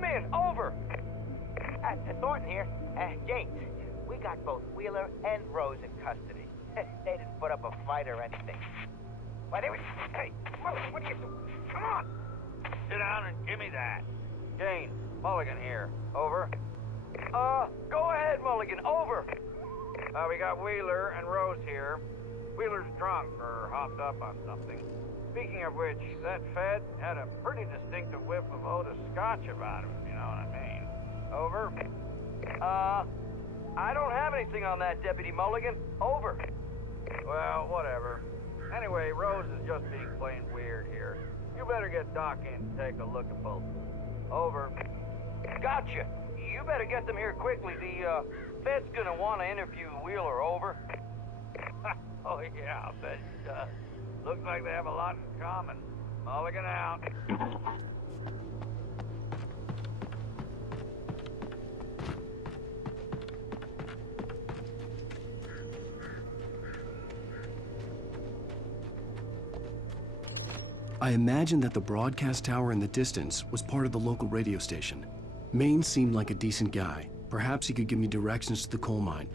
come in, over. Thornton here. James, we got both Wheeler and Rose in custody. They didn't put up a fight or anything. Why, they were... Hey, what are you doing? Come on! Sit down and give me that. Jane, Mulligan here. Over. Go ahead, Mulligan. Over. We got Wheeler and Rose here. Wheeler's drunk or hopped up on something. Speaking of which, that Fed had a pretty distinctive whiff of Otis Scotch about him, if you know what I mean. Over. I don't have anything on that, Deputy Mulligan. Over. Well, whatever. Anyway, Rose is just being plain weird here. You better get Doc in to take a look at both. Over. Gotcha. You better get them here quickly. The Fed's gonna want to interview Wheeler. Over. Oh, yeah, I'll bet he does. Looks like they have a lot in common. Mulligan out. I imagined that the broadcast tower in the distance was part of the local radio station. Maine seemed like a decent guy. Perhaps he could give me directions to the coal mine.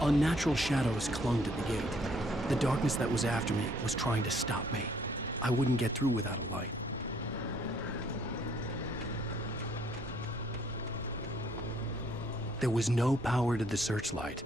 Unnatural shadows clung to the gate. The darkness that was after me was trying to stop me. I wouldn't get through without a light. There was no power to the searchlight.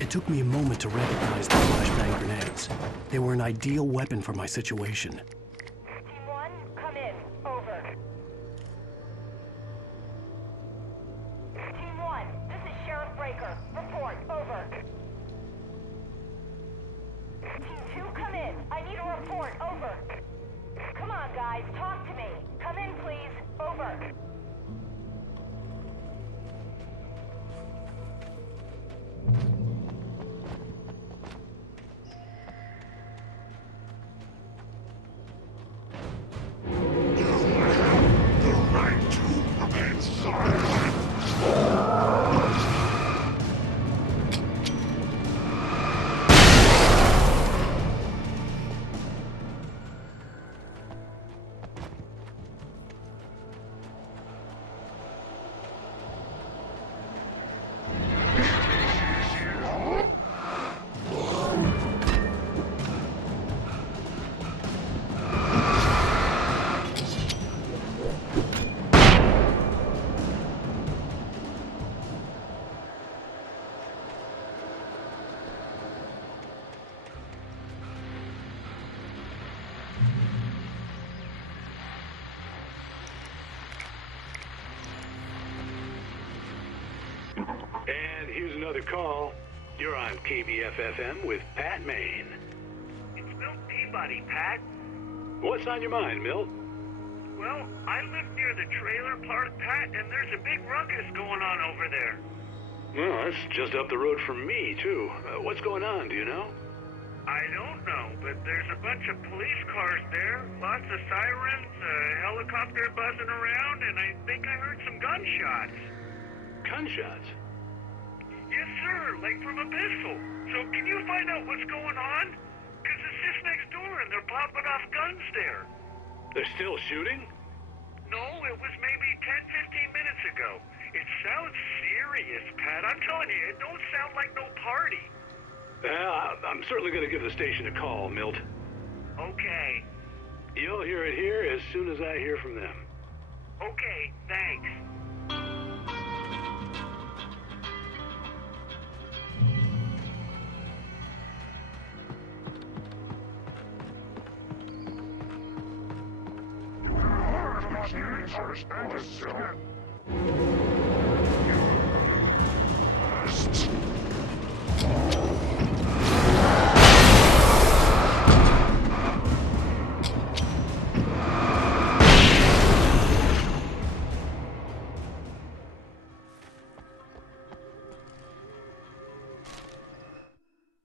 It took me a moment to recognize the flashbang grenades. They were an ideal weapon for my situation. Team 1, come in. Over. Team 1, this is Sheriff Breaker. Report. Over. Team 2, come in. I need a report. Over. Come on, guys. Talk to me. Come in, please. Over. And here's another call. You're on KBF-FM with Pat Maine. It's Milt Peabody, Pat. What's on your mind, Milt? Well, I live near the trailer park, Pat, and there's a big ruckus going on over there. Well, that's just up the road from me, too. What's going on, do you know? I don't know, but there's a bunch of police cars there, lots of sirens, a helicopter buzzing around, and I think I heard some gunshots. Gunshots? Yes, sir, like from a pistol. So can you find out what's going on? Because it's just next door and they're popping off guns there. They're still shooting? No, it was maybe 10, 15 minutes ago. It sounds serious, Pat. I'm telling you, it don't sound like no party. Well, I'm certainly going to give the station a call, Milt. Okay. You'll hear it here as soon as I hear from them. Okay, thanks.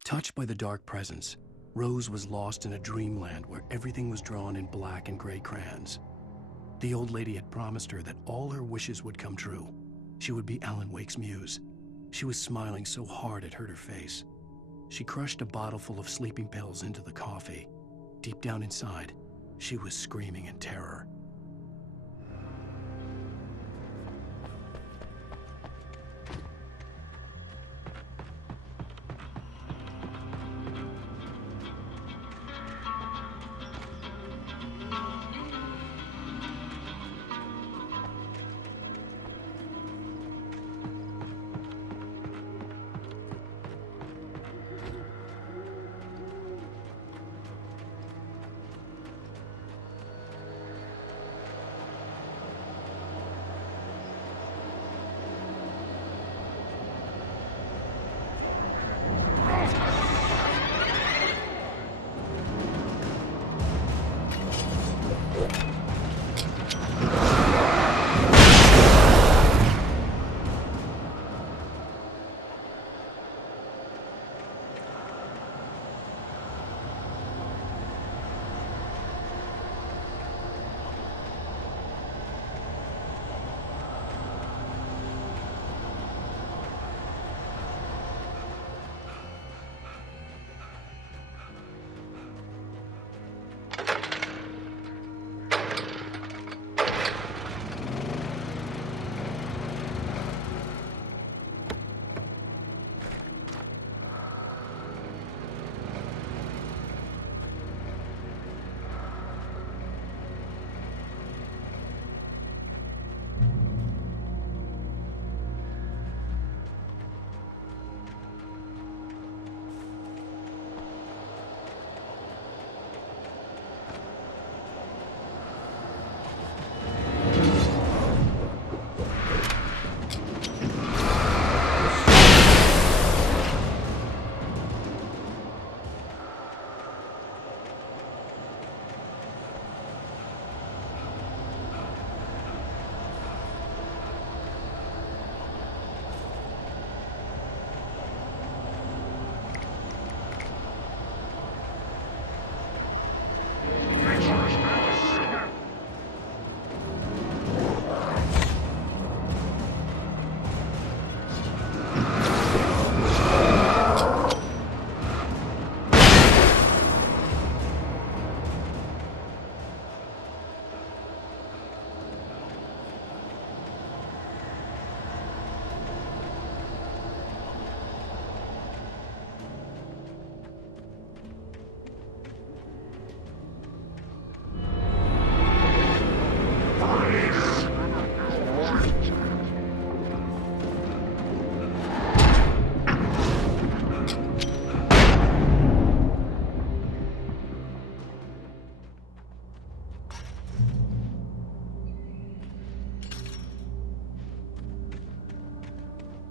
Touched by the dark presence, Rose was lost in a dreamland where everything was drawn in black and gray crayons. The old lady had promised her that all her wishes would come true. She would be Alan Wake's muse. She was smiling so hard it hurt her face. She crushed a bottle full of sleeping pills into the coffee. Deep down inside, she was screaming in terror.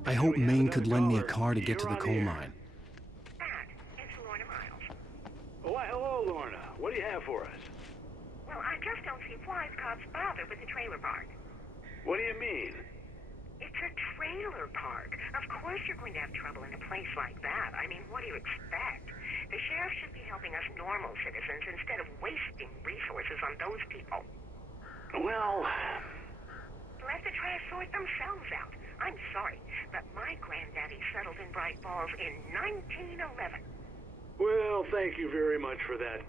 I hope Maine could lend me a car to get to the coal mine. Pat, it's Lorna Miles. Why, hello, Lorna. What do you have for us? Well, I just don't see why cops bother with the trailer park. What do you mean? It's a trailer park. Of course you're going to have trouble in a place like that. I mean, what do you expect? The sheriff should be helping us normal citizens instead of wasting resources on those people. Well, They'll have to try to sort themselves out. I'm sorry, but my granddaddy settled in Bright Falls in 1911. well, thank you very much for that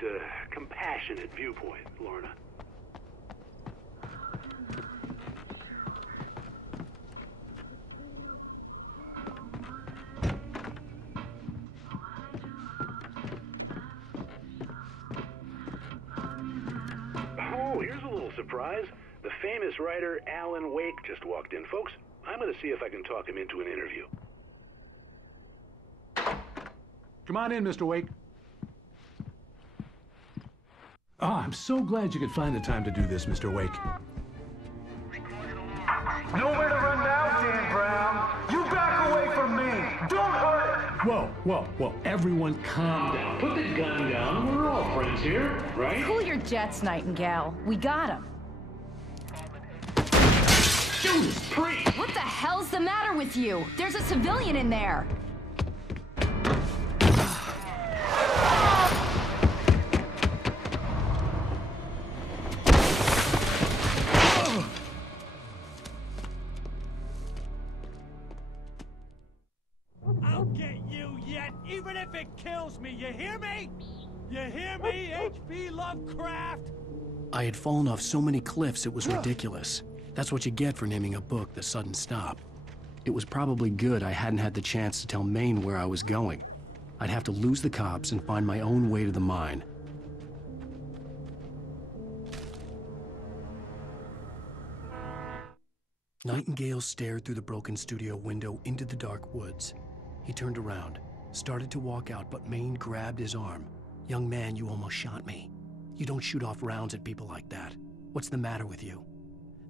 compassionate viewpoint, Lorna. Oh, here's a little surprise. The famous writer Alan Wake just walked in. Folks, I'm going to see if I can talk him into an interview. Come on in, Mr. Wake. Oh, I'm so glad you could find the time to do this, Mr. Wake. Nowhere to run now, Dan Brown. You back away from me. Don't hurt it. Whoa. Everyone calm down. Put the gun down. We're all friends here, right? Cool your jets, Nightingale. We got him. Judas Priest! What the hell's the matter with you? There's a civilian in there. I'll get you yet, even if it kills me. You hear me? You hear me, H.P. Lovecraft? I had fallen off so many cliffs it was ridiculous. That's what you get for naming a book The Sudden Stop. It was probably good I hadn't had the chance to tell Maine where I was going. I'd have to lose the cops and find my own way to the mine. Nightingale stared through the broken studio window into the dark woods. He turned around, started to walk out, but Maine grabbed his arm. "Young man, you almost shot me. You don't shoot off rounds at people like that. What's the matter with you?"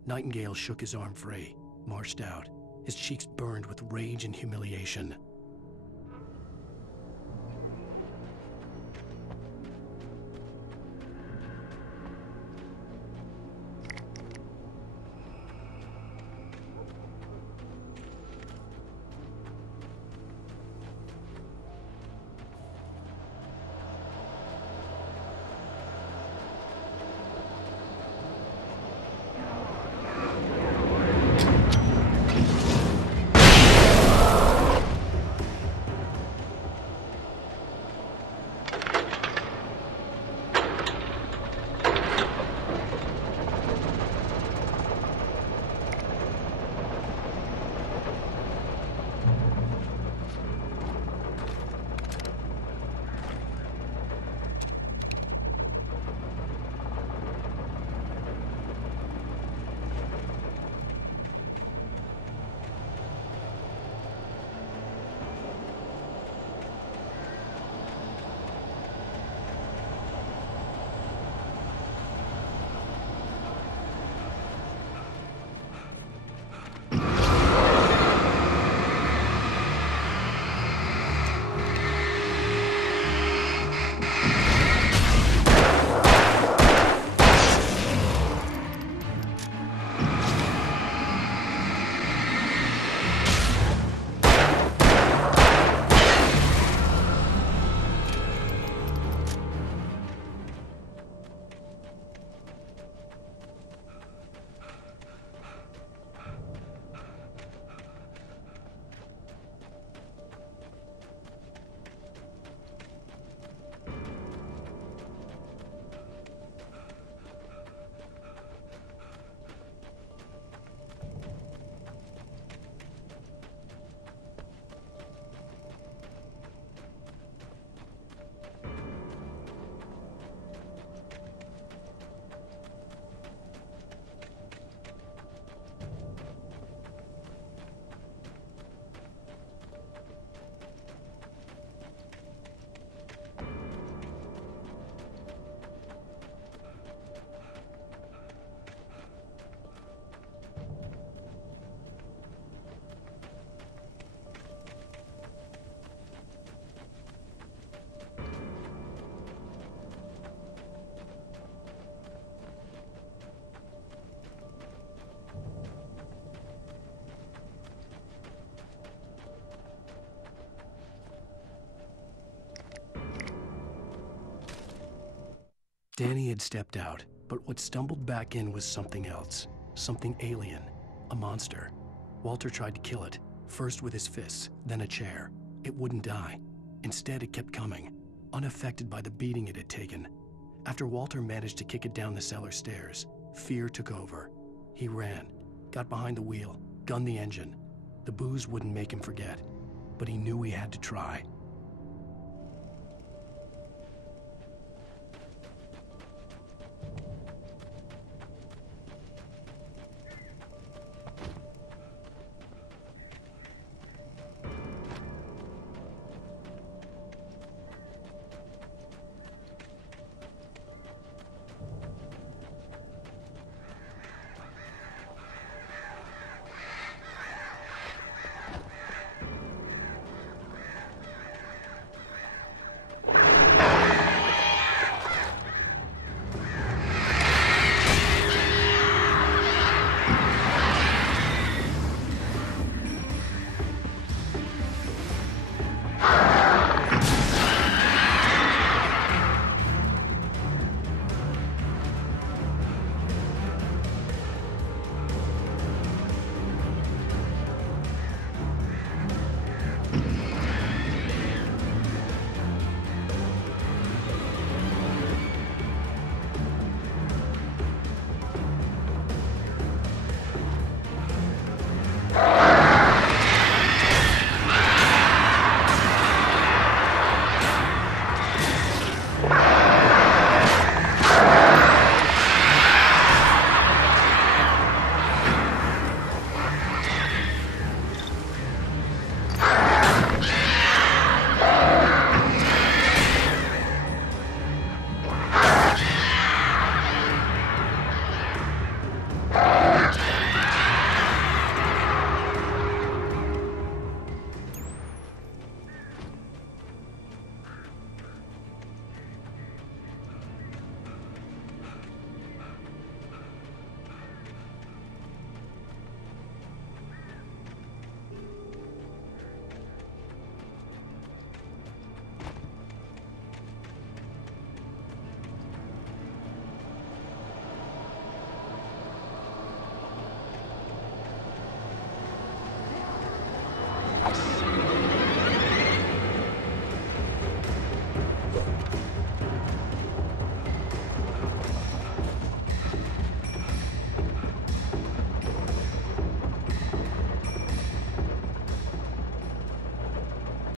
Nightingale shook his arm free, marched out. His cheeks burned with rage and humiliation. Danny had stepped out, but what stumbled back in was something else. Something alien. A monster. Walter tried to kill it, first with his fists, then a chair. It wouldn't die. Instead, it kept coming, unaffected by the beating it had taken. After Walter managed to kick it down the cellar stairs, fear took over. He ran, got behind the wheel, gunned the engine. The booze wouldn't make him forget, but he knew he had to try.